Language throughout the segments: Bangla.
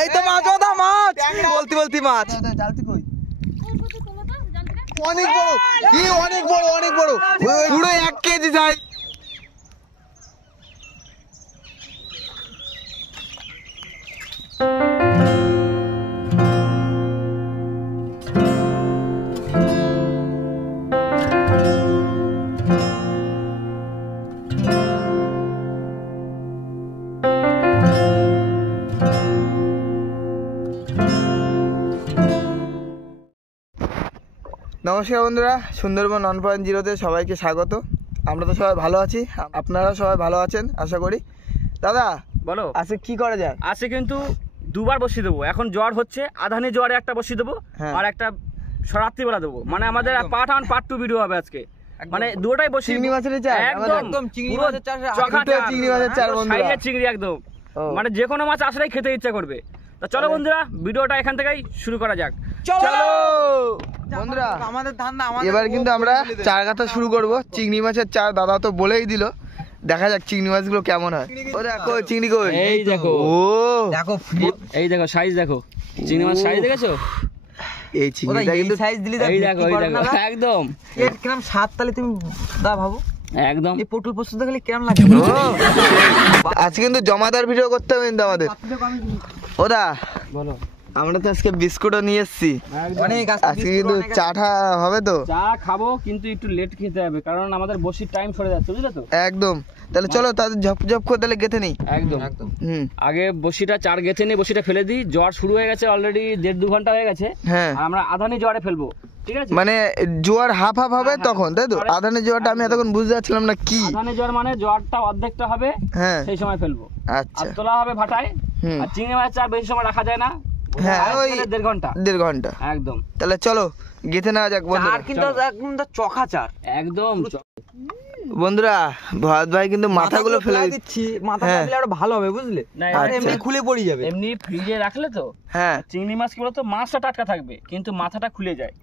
এই তো মাছ, ওটা মাছ বলতি বলতি মাছ। জালতি কই? অনেক বড়, অনেক বড়, অনেক বড়, পুরো 1 কেজি সাইজ। নমস্কার বন্ধুরা, সুন্দরবন 1.0-তে সবাইকে স্বাগত। আমরা তো সবাই ভালো আছি, আপনারা সবাই ভালো আছেন আশা করি। দাদা বলো, আজকে কি করা যায়? আজকে কিন্তু দুবার বসিয়ে দেবো। এখন জ্বর হচ্ছে, আধানি জ্বরে একটা বসিয়ে দেবো, আর একটা রাত্রিবেলা দেবো। মানে আমাদের পার্ট 1 পার্ট 2 ভিডিও হবে আজকে। মানে দুটোটাই বসিয়ে চিংড়ি মাছের চার, একদম চিংড়ি মাছের চার, চিংড়ি মাছের চার বন্ধুরা, চিংড়ি একদম। মানে যে কোনো মাছ আসলেই খেতে ইচ্ছা করবে। তা চলো বন্ধুরা, ভিডিওটা এখান থেকেই শুরু করা যাক। চলো বন্ধুরা, আমাদের ধান্দা এবার কিন্তু আমরা চার গাথা শুরু করব। চিংড়ি মাছের চার দাদা তো বলেই দিল, দেখা যাক চিংড়ি মাছগুলো কেমন হয়। ও দেখো চিংড়ি কই, এই দেখো, ও দেখো, এই দেখো সাইজ দেখো, চিংড়ি মাছ সাইজ দেখেছো? এই চিংড়িটা কিন্তু সাইজ দিলি এই দেখো, এই দেখো একদম এর কিরম স্বাদ, তাহলে তুমি দা ভাবো একদম। এই পটল পোস্ত খেলে কেমন লাগে। আজকে কিন্তু জমাদার ভিডিও করতে হবে কিন্তু আমাদের। ওদা বলো, আমরা তো আজকে বিস্কুটও নিয়ে এসেছি, অনেক আজকে কিন্তু চাটা হবে তো। চা খাবো কিন্তু একটু লেট খেতে হবে, কারণ আমাদের বসির টাইম সরে যাচ্ছে, বুঝলে তো? একদম। তাহলে চলো তাদের ঝপ ঝপ করে তাহলে গেথে নেই। একদম একদম। আগে বসিটা চার গেছে নিয়ে বসিটা ফেলে দিই। জ্বর শুরু হয়ে গেছে অলরেডি, 1.5-2 ঘন্টা হয়ে গেছে। হ্যাঁ, আর আমরা আধানি জ্বরে ফেলবো, ঠিক আছে? মানে জোয়ার হাফ হাফ হবে তখন, তাই তো? আধানের জোয়ারটা আমি এতক্ষণ বুঝতে পারছিলাম না কি। আধানি জ্বর মানে জ্বরটা অর্ধেকটা হবে, হ্যাঁ সেই সময় ফেলবো। আচ্ছা, আর তোলা হবে ভাটায়। আর চিংড়ি মাছ চার বেশি সময় রাখা যায় না, হ্যাঁ ওই 1.5 ঘন্টা। 1.5 ঘন্টা একদম। তাহলে চলো গেথে নেওয়া যাক বন্ধুরা। আর কিন্তু একদম চখা চার একদম বন্ধুরা, ভরত ভাই কিন্তু মাথাগুলো ফেলে দিচ্ছি, মাথাটা দিলে আরো ভালো হবে, বুঝলে? না, আর এমনি খুলে পড়ে যাবে। এমনি ফ্রিজে রাখলে তো হ্যাঁ চিংড়ি মাছ কি বলতো, মাছটা টাটকা থাকবে কিন্তু মাথাটা খুলে যায়।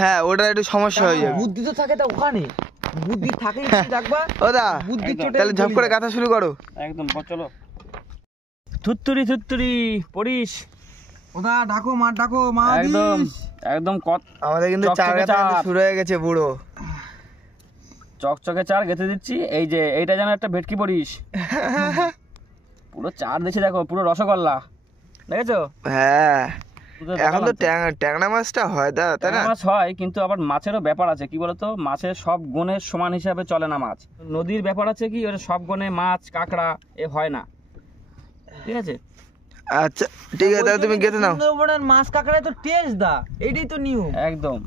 হ্যাঁ, ওটা একটু সমস্যা হয়ে যাবে। বুদ্ধি তো থাকে, তা ওখানে বুদ্ধি থাকে দেখবা। ওদা বুদ্ধি চোটে তাহলে ঝপ করে গাথা শুরু করো। একদম চলো। থুত্তুরি থুত্তুরি পড়িস। ওদা ডাকো, মা ডাকো, মা একদম একদম আমাদের কিন্তু চার গাথা কিন্তু শুরু হয়ে গেছে বুড়ো। চকচকে চার গেঁথে দিচ্ছি। এই যে এইটা যেন একটা ভেটকি পড়িস, পুরো চার দিচ্ছে দেখো, পুরো রসগোল্লা, দেখেছো? হ্যাঁ, এখন তো ট্যাংরা মাছটা হয় তাই না? মাছ হয়, কিন্তু আবার মাছেরও ব্যাপার আছে। কি বলতো, মাছের সব গুণের সমান হিসাবে চলে না মাছ। নদীর ব্যাপার আছে কি, ওটা সব গুণে মাছ কাঁকড়া এ হয় না, ঠিক আছে? আচ্ছা ঠিক আছে, তাহলে তুমি গেথে নাও। সুন্দরবনের মাছ কাঁকড়ায় তো টেস্ট দা, এইটাই তো নিয়ম। একদম।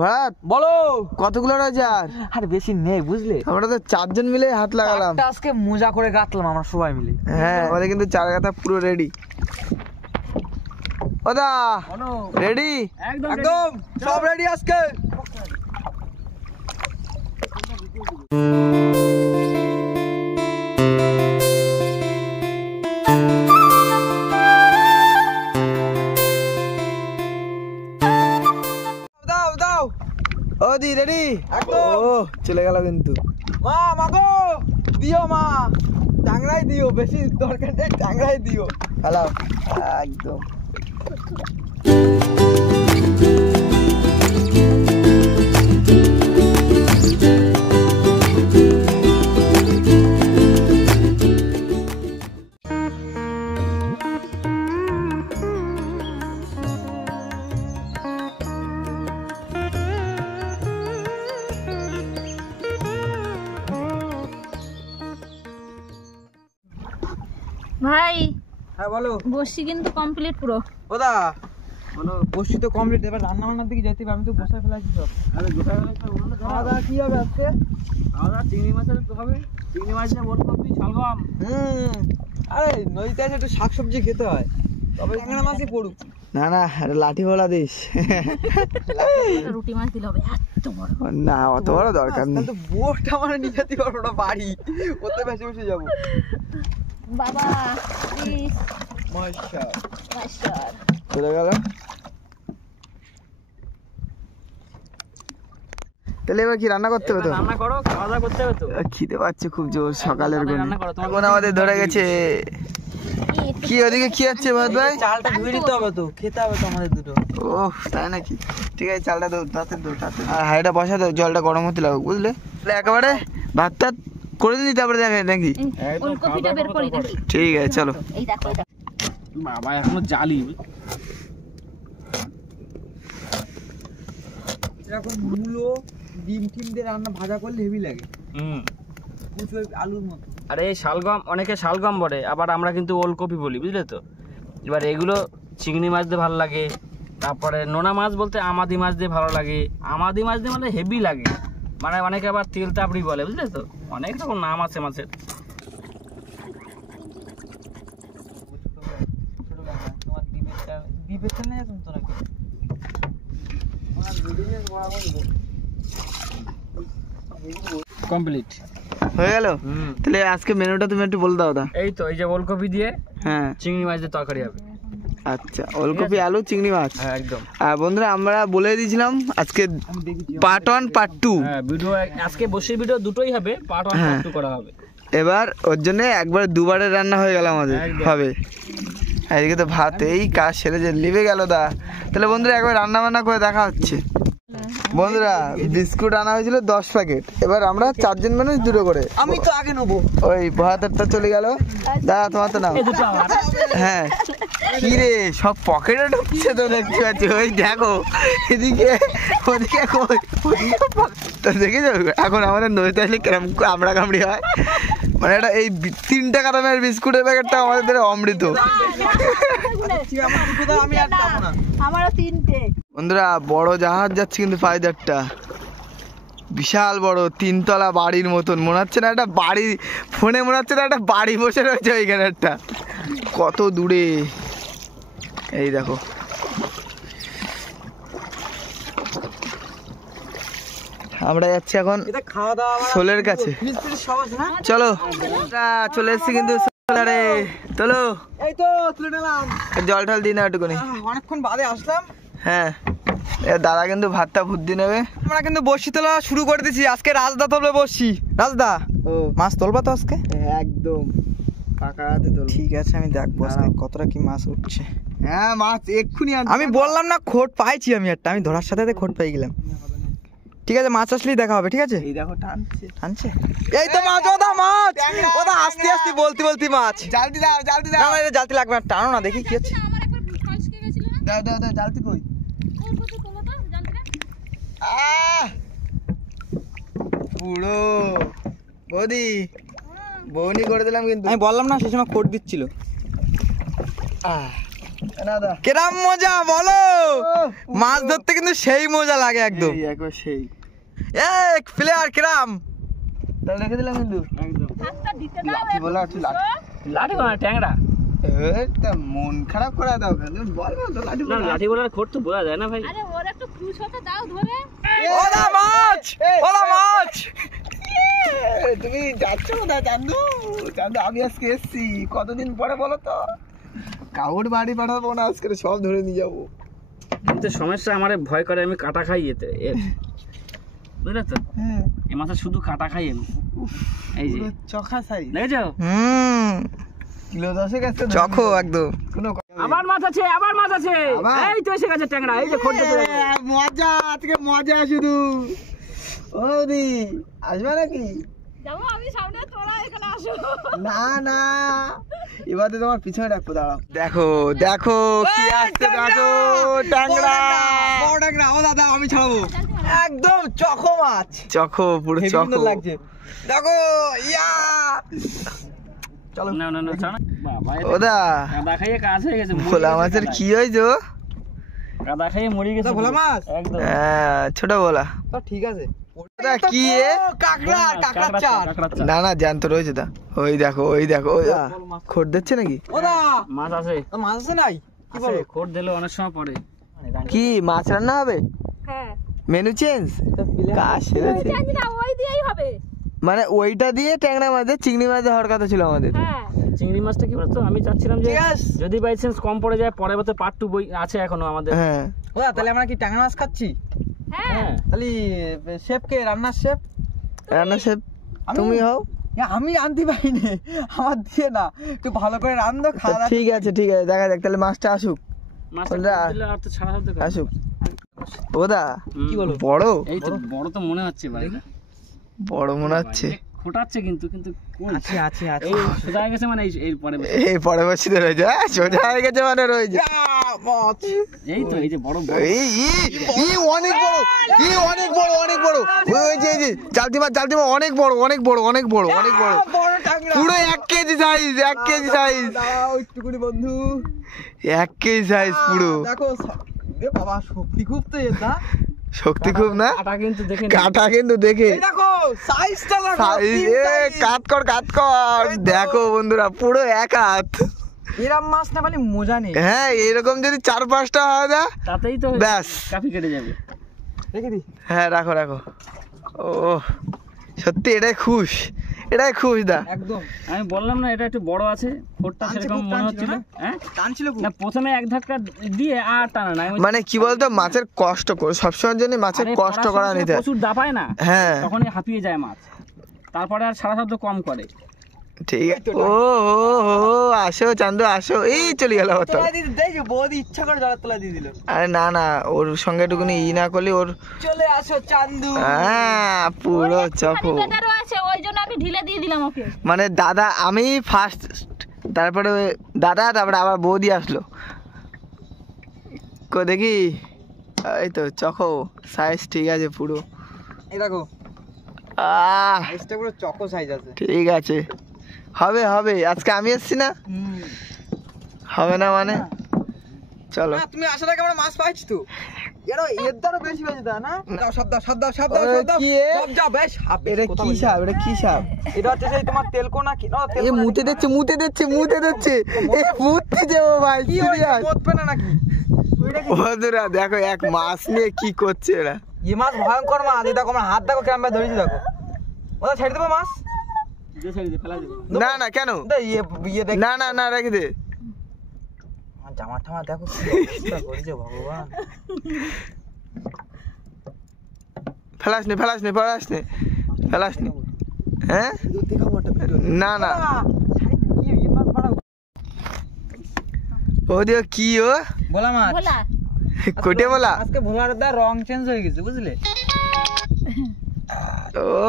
ভাত বলো, কতগুলো রয়েছে? আর বেশি নেই, বুঝলে? আমরা তো 4 জন মিলে হাত লাগালাম। আজকে মজা করে গাঁথলাম আমরা সবাই মিলে। হ্যাঁ, আমাদের কিন্তু চার গাথা পুরো রেডি। ওদা রেডি? একদম সব রেডি আজকে। দাও দাও, ও দি রেডি? একদম। ও চলে গেল কিন্তু। মা মাগো দিও, মা টাংরাই দিও, বেশি দরকার নেই, টাংরাই দিও। হ্যালো, একদম। ভাই হ্যাঁ বলো। বসছি কিন্তু কমপ্লিট পুরো। ওদা বলো, বসছি তো কমপ্লিট, এবার রান্না বান্নার দিকে যেতে হবে। আমি তো বসে ফেলাছি সব। খাওয়া দাওয়া কি হবে আজকে? চিংড়ি মাছের হবে, চিংড়ি মাছের ওলকপি শালগম। আরে নদীতে এসে একটু শাকসবজি খেতে হয়, তবে ট্যাংরা মাছই পড়ুক। না না, লাঠি ভোলা দিস। রুটি মাছ দিলে হবে এত বড়। না, অত বড় দরকার নেই। তো বোটটা মানে নিয়ে যেতে পারবো না বাড়ি, ওতে ভেসে ভেসে যাবো। বাবা প্লিজ মাশা চলে গেল। তাহলে এবার কি রান্না করতে হবে তো? রান্না করো, খাওয়া দাওয়া করতে হবে তো। খিদে পাচ্ছে খুব জোর সকালের তাড়াতাড়ি গুণ। রান্না করো, তোমার এখন আমাদের ধরে গেছে। কি ওদিকে কি হচ্ছে ভাত ভাই? চালটা ধুয়ে নিতে হবে তো, খেতে হবে তো আমাদের দুটো। ওহ তাই নাকি? ঠিক আছে চালটা দাও, তাতে দাও, তাতে। আর হাঁড়িটা বসা দাও, জলটা গরম হতে লাগবে বুঝলে? তাহলে একেবারে ভাতটা করে দিই তারপরে দেখে নাকি? ওলকপিটা বের করি নাকি? ঠিক আছে চলো। এই দেখো এটা। বাবা এখনো জালি। এরকম মূলো ডিম টিম দিয়ে রান্না ভাজা করলে হেভি লাগে, হুম। কুচো আলুর মতো। আরে এই শালগম, অনেকে শালগম বলে, আবার আমরা কিন্তু ওলকপি বলি, বুঝলে তো? এবার এগুলো চিংড়ি মাছ দিয়ে ভালো লাগে, তারপরে নোনা মাছ বলতে আমাদি মাছ দিয়ে ভালো লাগে। আমাদি মাছ দিয়ে মানে হেভি লাগে, মানে অনেকে আবার তেল তাপড়ি বলে, বুঝলে তো? অনেক রকম নাম আছে মাছের। তোমার দ্বীপের চাল নেই এখন তো নাকি? কমপ্লিট হয়ে গেল? হুম। তাহলে আজকে মেনুটা তুমি একটু বলে দাও দা। এই তো, এই যে ওলকপি দিয়ে হ্যাঁ চিংড়ি মাছ দিয়ে তরকারি হবে। আচ্ছা, ওলকপি আলু চিংড়ি মাছ। হ্যাঁ একদম। আর বন্ধুরা আমরা বলে দিয়েছিলাম আজকে পার্ট 1 পার্ট 2। হ্যাঁ, ভিডিও আজকে বসে ভিডিও দুটোই হবে, পার্ট 1 হ্যাঁ। পার্ট 2 করা হবে। এবার ওর জন্য একবার দুবারের রান্না হয়ে গেল আমাদের একদম। হবে। আর এদিকে তো ভাত এই কাজ সেরে যে লিভে গেল দা। তাহলে বন্ধুরা একবার রান্না বান্না করে দেখা হচ্ছে। বন্ধুরা বিস্কুট আনা হয়েছিল 10 প্যাকেট, এবার আমরা 4 জন মানুষ দুটো করে। আমি তো আগে নেবো। ওই ভাতেরটা চলে গেল দাদা, তোমার তো নাও। এই দুটো আমার। হ্যাঁ কি রে সব পকেটে ঢুকছে তো দেখতে পাচ্ছি। ওই দেখো এদিকে ওদিকে তো দেখেছো এখন আমাদের নদীতে আসলে কিরম কামড়া কামড়ি হয়। মানে এটা এই 3 টাকা দামের বিস্কুটের প্যাকেটটা আমাদের অমৃত। আমি আর যাবো না। আমারও 3টে। বন্ধুরা বড় জাহাজ যাচ্ছে কিন্তু ফায়দারটা বিশাল বড়, 3 তলা বাড়ির মতন মনে হচ্ছে না? একটা বাড়ি ফোনে মনে হচ্ছে না একটা বাড়ি বসে রয়েছে ওইখানে একটা, কত দূরে। এই দেখো আমরা যাচ্ছি এখন এটা খাওয়া দাওয়া সোলের কাছে। সব আছে না? চলো আমরা চলে এসেছি কিন্তু সোলারে। চলো এই তো তুলে নিলাম। জল টল দিই না একটুখানি। অনেকক্ষণ বাদে আসলাম। হ্যাঁ দাদা কিন্তু ভাতটা ভুদ্দি নেবে। আমরা কিন্তু বড়শি তোলা শুরু করে দিয়েছি। আজকে রাজদা তোলবে বড়শি। রাজদা ও মাছ তোলবা তো আজকে? একদম পাকা হাতে তোল। ঠিক আছে, আমি দেখবো আজকে কতটা কি মাছ উঠছে। হ্যাঁ মাছ এক্ষুনি আমি বললাম না খোট পাইছি আমি একটা, আমি ধরার সাথে সাথে খোট পেয়ে গেলাম। ঠিক আছে, মাছ আসলেই দেখা হবে। ঠিক আছে, এই দেখো টানছে আনছে। এই তো মাছ, ওদা মাছ, ওদা আস্তে আস্তে বলতি বলতি মাছ। জালতি দাও জালতি না দাও। না, এটা জালতি লাগবে না, টানো না, দেখি কি হচ্ছে। আমার একবার ফলসকে গেছিল না? দাও দাও দাও জালতি কই? ওর কত তোলো তো জানতে? আহ পুরো বৌদি বৌনি করে দিলাম কিন্তু। আমি বললাম না সেই সময় খোট দিচ্ছিল। আহ না দা কেরাম মজা বলো, মাছ ধরতে কিন্তু সেই মজা লাগে একদম। এই একবার সেই এক প্লেয়ার কেরাম। তাহলে রেখে দিলাম কিন্তু। একদম। হাতটা দিতে দাও। লাঠি বলা একটু লাঠি। লাঠি বলা ট্যাংরা। তা মন খারাপ করে দাও কেন? বলবো তো লাঠি না, বলা। লাঠি বলার খোট তো বোঝা যায় না ভাই। আরে ওর একটু খুশ হতে দাও ধরে। ওদা মাছ, ওদা মাছ। তুমি যাচ্ছ না চান্দু? চান্দু আমি আজকে এসছি কতদিন পরে বলো তো? কাউর বাড়ি পাঠাবো না আজকে, সব ধরে নিয়ে যাবো। কিন্তু সমস্যা আমার ভয় করে, আমি কাটা খাই এতে এর। বুঝলে তো? হ্যাঁ এই মাছের শুধু কাটা খাই আমি। এই যে পুরো চখা সাই দেখেছো? কিলো 10 গেছে চখো একদম। কোনো আবার মাছ আছে, আবার মাছ আছে। আবার? এই তো এসে গেছে ট্যাংরা, এই যে খোট দিতে যাবে। মজা আজকে মজা শুধু। ও দি আসবে নাকি? যাবো আমি সামনে, তোরা এখানে আসো। না না এবারে তোমার পিছনে রাখবো, দাঁড়াও। দেখো দেখো কি আসছে, দেখো ট্যাংরা। বড় ট্যাংরা, ও দাদা আমি ছাড়াবো। একদম চখো মাছ, চখো পুরো হেভি চখো সুন্দর লাগছে। দেখো ইয়া, চলো না না না চলো না। বাবা এ ওদা কাদা খাইয়ে কাজ হয়ে গেছে। মরে ভোলা গেছে মাছের কাদায়। কি হয়েছে? কাদা খাইয়ে মরে গেছে। ওটা ভোলা মাছ? একদম। হ্যাঁ ছোট ভোলা। তো ঠিক আছে। ওটা কি এ? কাকড়া, কাকড়ার চার। কাঁকড়ার চার। না না জ্যান্ত রয়েছে তা। ওই দেখো ওই দেখো ওই খোট দিচ্ছে নাকি? ওদা মাছ আছে। তো মাছ আছে নাই? কি আছে, বলো? খোট দিলে অনেক সময় পরে। কি মাছ রান্না হবে? হ্যাঁ। Menu change? কাজ সেরেছে। জানি না, ওই দিয়েই হবে। মানে ওইটা দিয়ে ট্যাংরা মাছ দিয়ে চিংড়ি মাছ হওয়ার কথা ছিল আমাদের। হ্যাঁ। চিংড়ি মাছটা কি বলতো, আমি চাচ্ছিলাম যে ঠিক আছে। যদি বাই চান্স কম পড়ে যায় পরে বলতে পার্ট 2 বই আছে এখনো আমাদের। হ্যাঁ ওদা তাহলে আমরা কি ট্যাংরা মাছ খাচ্ছি? হ্যাঁ তাহলে শেফ কে, রান্নার শেফ? রান্না শেফ তুমি হও। আমি আনতে পারিনি, আমার দিয়ে না, একটু ভালো করে রান্ধো, তো খাওয়া ঠিক আছে দেখা যাক, তাহলে মাছটা আসুক। মাছটা ওটা দিলে আর তো ছাড়া হতে পারে আসুক। ওদা কি বলো বড় এই তো বড় তো মনে হচ্ছে ভাই বড় মনে হচ্ছে। খোটাচ্ছে কিন্তু কিন্তু কই? আছে আছে আছে। এই সোজা হয়ে গেছে মানে এই পরে এই পরে বসিতে রয়েছে, সোজা হয়ে গেছে মানে রয়েছে। এই তো এই যে বড় বড় এই অনেক বড়, অনেক বড় অনেক বড়। ওই যে জালতি মাছ অনেক বড় অনেক বড় অনেক বড় অনেক বড়, বড় টাংরা, পুরো 1 কেজি সাইজ, 1 কেজি সাইজ, দাও একটুকুনি বন্ধু, 1 কেজি সাইজ পুরো। দেখো এ বাবা, শক্তি খুব তো এর না, শক্তি খুব না, কাটা কিন্তু দেখে কাটা কিন্তু দেখে এই দেখো সাইজটা দেখো, সাইজ, কাট কর দেখো বন্ধুরা, পুরো 1 হাত। এরম মাছ না বলে মজা নেই। হ্যাঁ এরকম যদি 4-5টা হয় না তাতেই তো ব্যাস। কাফি কেটে যাবে। রেখে দি। হ্যাঁ রাখো ও সত্যি এটাই খুশ দা। একদম আমি বললাম না এটা একটু বড় আছে, ফোরটা টানছে, সেরকম খুব মনে টানছিল হচ্ছিল। না? হ্যাঁ টানছিল খুব। না প্রথমে এক ধাক্কা দিয়ে আর টানা না মানে কি বলতো, মাছের কষ্ট করে সবসময়ের জন্য মাছের কষ্ট করা নিতে হয়। প্রচুর দাপায় না, হ্যাঁ তখনই হাঁপিয়ে যায় মাছ, তারপরে আর সারা শব্দ কম করে। ঠিক আছে। ও আসো চান্দু আসো, এই চলে গেল তো। তোলা দিদি দেখো, বৌদি ইচ্ছা করে জলের তোলা দিয়ে দিল। আরে না ওর সঙ্গে একটুকুনি না করলে ওর, চলে আসো চান্দু। হ্যাঁ পুরো চকো। বেটারও আছে, ওই জন্য আমি ঢিলে দিয়ে দিলাম ওকে। মানে দাদা আমি ফার্স্ট, তারপরে দাদা, তারপরে আবার বৌদি আসলো। দেখি এই তো চকো সাইজ ঠিক আছে পুরো। এই দেখো আহ সাইজটা পুরো চকো সাইজ আছে। ঠিক আছে, হবে আজকে আমি এসছি না, হবে না মানে চলো। না তুমি আসার আগে আমরা মাছ পাইছি তো, এর দ্বারা বেশি হয়েছে তা না। দাও সব দাও সব দাও কি এ? সব যাও বেশ। এটা কি সাপ, এটা হচ্ছে সেই তোমার তেলকোনা কি না, এ মুতে দিচ্ছে এ মুততে যাবো ভাই, কি সিরিয়াস। বলবে না নাকি? বন্ধুরা দেখো এক মাছ নিয়ে কি করছে এরা। এই মাছ ভয়ঙ্কর মাছ, এই দেখো আমার হাত দেখো কেমন ভাবে ধরেছি দেখো। ওটা ছেড়ে দেবো মাছ? যে ছেড়ে দিয়ে ফেলা দেবো। না কেন, ইয়ে দেখ না রেখে দে। আমার জামা টামা দেখো কি অবস্থা করেছে ভগবান। ফেলাস নে হ্যাঁ না কি এই মাছ বাড়াও ও দিও কি ও বলা মাছ। ভোলা কোটে বলা। আজকে ভোলার দা রং চেঞ্জ হয়ে গেছে বুঝলে, ও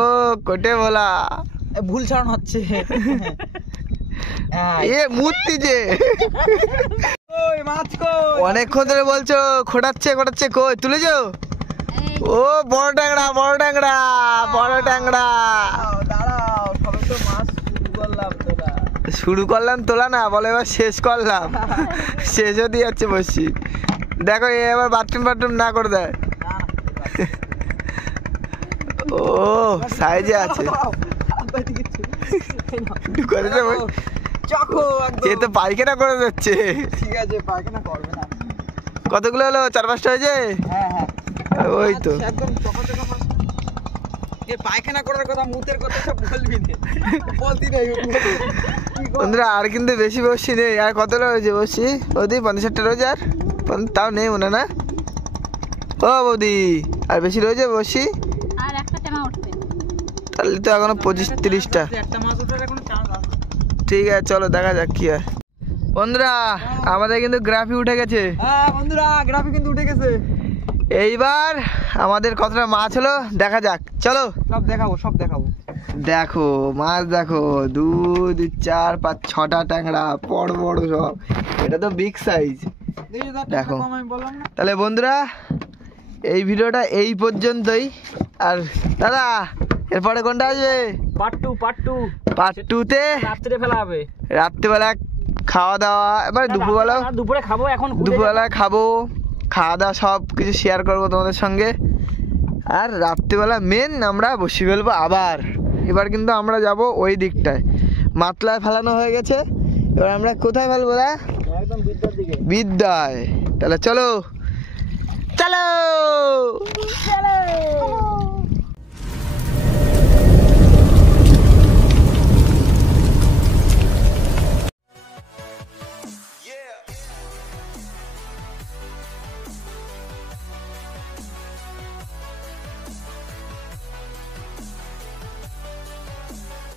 কোটে বলা, ভুল ছাড়ানো হচ্ছে। এ মূর্তি যে ওই মাছ কই? অনেকক্ষণ ধরে বলছো খোটাচ্ছে কই তুলেছো? ও বড় ট্যাংরা দাঁড়াও সবে তো মাছ শুরু করলাম তোলা না বলে, এবার শেষ করলাম, শেষ হতে যাচ্ছে বসছি। দেখো এ এবার বাথরুম না করে দেয়। ও সাইজে আছে, করেছে চকো এ তো পায়খানা করে যাচ্ছে। ঠিক আছে পায়খানা করবে না। কতগুলো হলো, 4-5টা হয়েছে? হ্যাঁ ওই তো একদম চকো মাছ। এ পায়খানা করার কথা, মুতের কথা সব বলবি না, বলতি নাই। বন্ধুরা আর কিন্তু বেশি বসছি নেই, আর কতটা হয়েছে বসছি বৌদি? 50-60টা রয়েছে, আর তাও নেই মনে না। ও বৌদি আর বেশি রয়েছে বসছি? আর একটা টেমা উঠবে। তাহলে তো এখনো 25-30টা। একটা মাছ ওঠার এখন চান্স আছে। ঠিক আছে চলো দেখা যাক কি হয়। বন্ধুরা আমাদের কিন্তু গ্রাফি উঠে গেছে। হ্যাঁ বন্ধুরা গ্রাফি কিন্তু উঠে গেছে। এইবার আমাদের কতটা মাছ হলো দেখা যাক, চলো সব দেখাবো। দেখো মাছ দেখো, 2, 4, 5, 6টা ট্যাংরা বড় সব, এটা তো বিগ সাইজ। দেখো আমি বললাম না। তাহলে বন্ধুরা এই ভিডিওটা এই পর্যন্তই। আর দাদা এরপরে কোনটা আসবে? পার্ট 2-তে রাত্রে ফেলা হবে, রাত্রিবেলা খাওয়া দাওয়া, এবার দুপুরে খাবো, এখন দুপুরবেলা খাবো, খাওয়া দাওয়া সব কিছু শেয়ার করবো তোমাদের সঙ্গে। আর রাত্রিবেলা মেন আমরা বসে ফেলবো আবার। এবার কিন্তু আমরা যাব ওই দিকটায়, মাতলায় ফেলানো হয়ে গেছে, এবার আমরা কোথায় ফেলবো? একদম বিদ্যার দিকে। বিদ্যায়। তাহলে চলো।